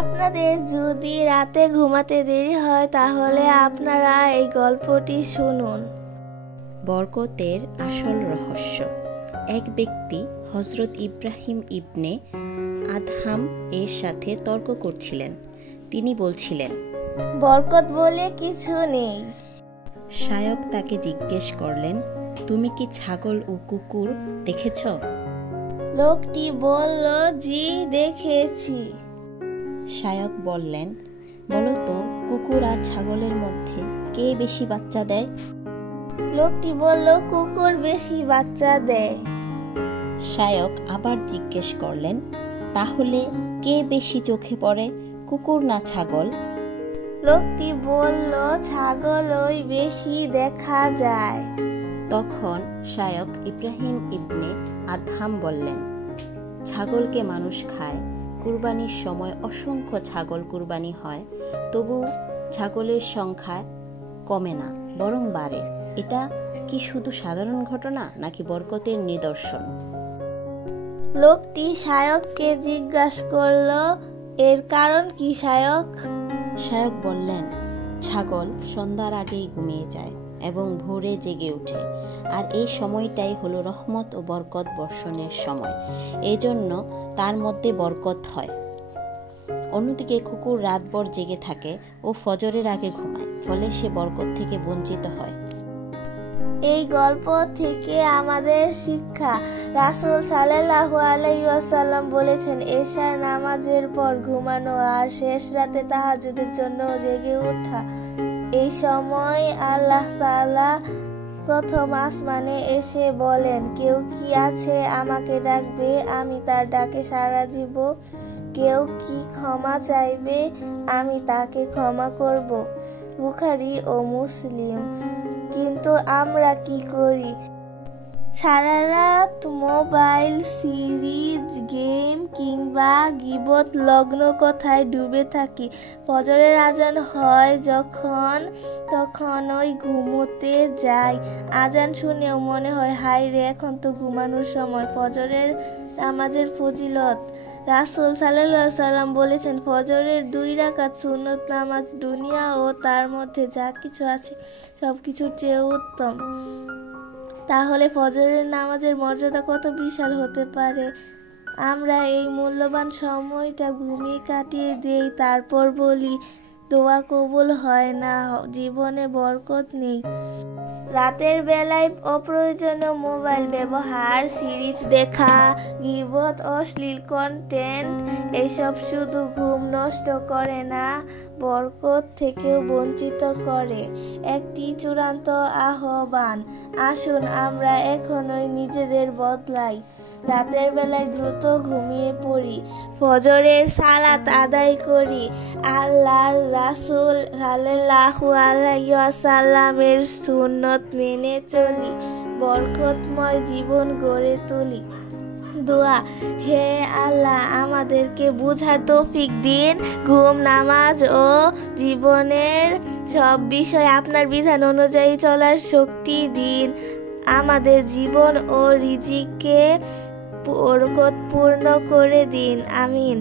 আপনাদের যদি রাতে ঘুমাতে দেরি হয় তাহলে আপনারা এই গল্পটি শুনুন। বরকতের আসল রহস্য। এক ব্যক্তি হযরত ইব্রাহিম ইবনে আদহাম এর সাথে তর্ক করছিলেন। তিনি বলছিলেন, বরকত বলে কিছু নেই। শায়ক তাকে জিজ্ঞেস করলেন, তুমি কি ছাগল ও কুকুর দেখেছ? লোকটি বলল, জি দেখেছি। শায়ক বললেন, বলো তো কুকুর আর ছাগলের মধ্যে কে বেশি বাচ্চা দেয়? লোকটি বলল, কুকুর বেশি বাচ্চা দেয়। শায়ক আবার জিজ্ঞেস করলেন, তাহলে কে বেশি চোখে পড়ে, কুকুর না ছাগল? লোকটি বলল, ছাগলই বেশি দেখা যায়। তখন শায়ক ইব্রাহিম ইবনে আদহাম বললেন, ছাগলকে মানুষ খায়, কুরবানির সময় অসংখ্য ছাগল কুরবানি হয়, তবু ছাগলের সংখ্যা কমে না, বরং বাড়ে। এটা কি শুধু সাধারণ ঘটনা নাকি বরকতের নিদর্শন? লোকটি শায়ককে জিজ্ঞাসা করল, এর কারণ কি শায়ক? শায়ক বললেন, ছাগল সন্ধ্যার আগেই ঘুমিয়ে যায় এবং ভোরে জেগে ওঠে, আর এই সময়টাই হলো রহমত ও বরকত বর্ষণের সময়, এই জন্য তার মধ্যে বরকত হয়। অন্যদিকে কুকুর রাতভর জেগে থাকে ও ফজরের আগে ঘুমায়, ফলে সে বরকত থেকে বঞ্চিত হয়। এই গল্প থেকে আমাদের শিক্ষা, রাসূল সাল্লাল্লাহু আলাইহি ওয়াসাল্লাম বলেছেন, এশার নামাজের পর ঘুমানো আর শেষ রাতে তাহাজ্জুদের জন্য জেগে ওঠা। এই সময় আল্লাহ তাআলা প্রথম আসমানে এসে বলেন, কেউ কি আছে আমাকে ডাকবে, আমি তার ডাকে সাড়া দিব। কেউ কি ক্ষমা চাইবে, আমি তাকে ক্ষমা করব। বুখারী ও মুসলিম। কিন্তু আমরা কি করি? সারা রাত মোবাইল, সিরিজ, গেম কিংবা গীবত লগ্ন কথায় ডুবে থাকি। ফজরের আজান হয় যখন তখনই ঘুমোতে যাই। আজান শুনেও মনে হয়, হায় রে, এখন তো ঘুমানোর সময়। ফজরের নামাজের ফজিলত। রাসূল সাল্লাল্লাহু আলাইহি ওয়াসাল্লাম বলেছেন, ফজরের 2 রাকাত সুন্নত নামাজ দুনিয়া ও তার মধ্যে যা কিছু আছে সবকিছুর চেয়ে উত্তম। তাহলে ফজরের নামাজের মর্যাদা কত বিশাল হতে পারে। আমরা এই মূল্যবান সময়টা ঘুমিয়ে কাটিয়ে দেই, তারপর বলি দোয়া কবুল হয় না, জীবনে বরকত নেই। রাতের বেলায় অপ্রয়োজনীয় মোবাইল ব্যবহার, সিরিজ দেখা, গীবত, অশ্লীল কন্টেন্ট, এইসব শুধু ঘুম নষ্ট করে না, বরকত থেকেও বঞ্চিত করে। একটি চূড়ান্ত আহ্বান, আসুন আমরা এখনই নিজেদের বদলাই। রাতের বেলায় দ্রুত ঘুমিয়ে পড়ি, ফজরের সালাত আদায় করি, আল্লাহর রাসূল সাল্লাল্লাহু আলাইহি ওয়াসাল্লামের সুন্নত মেনে চলি, বরকতময় জীবন গড়ে তুলি। দোয়া, হে আল্লাহ, আমাদেরকে বুঝার তৌফিক দিন, ঘুম, নামাজ ও জীবনের সব বিষয় আপনার বিধান অনুযায়ী চলার শক্তি দিন। আমাদের জীবন ও রিজিককে বরকতপূর্ণ করে দিন। আমিন।